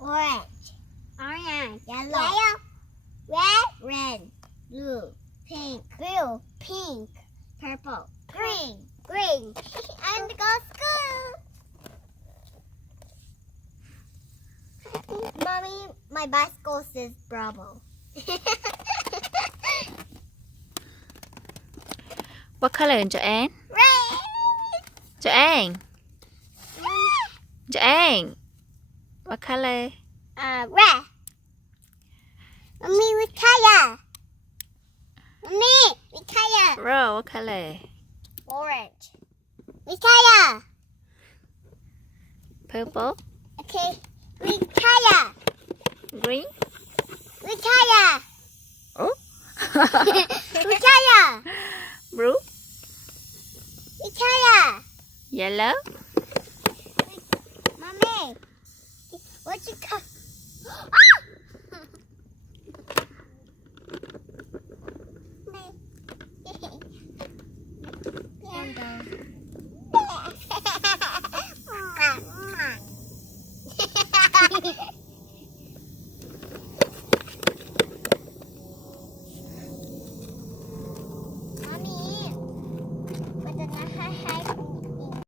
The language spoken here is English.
Orange. Orange. Yellow. Red. Blue. Pink. Pink. Purple. Green. And go school. Mommy, my bicycle says Bravo. What color, Joanne? Red. Joanne. What color? Red. Mommy, which color? Ro, what color? Orange. Which color? Purple. Okay. Which color? Green. Which color? Oh. Which color? Blue. Which color? Yellow. Mommy, what's your color?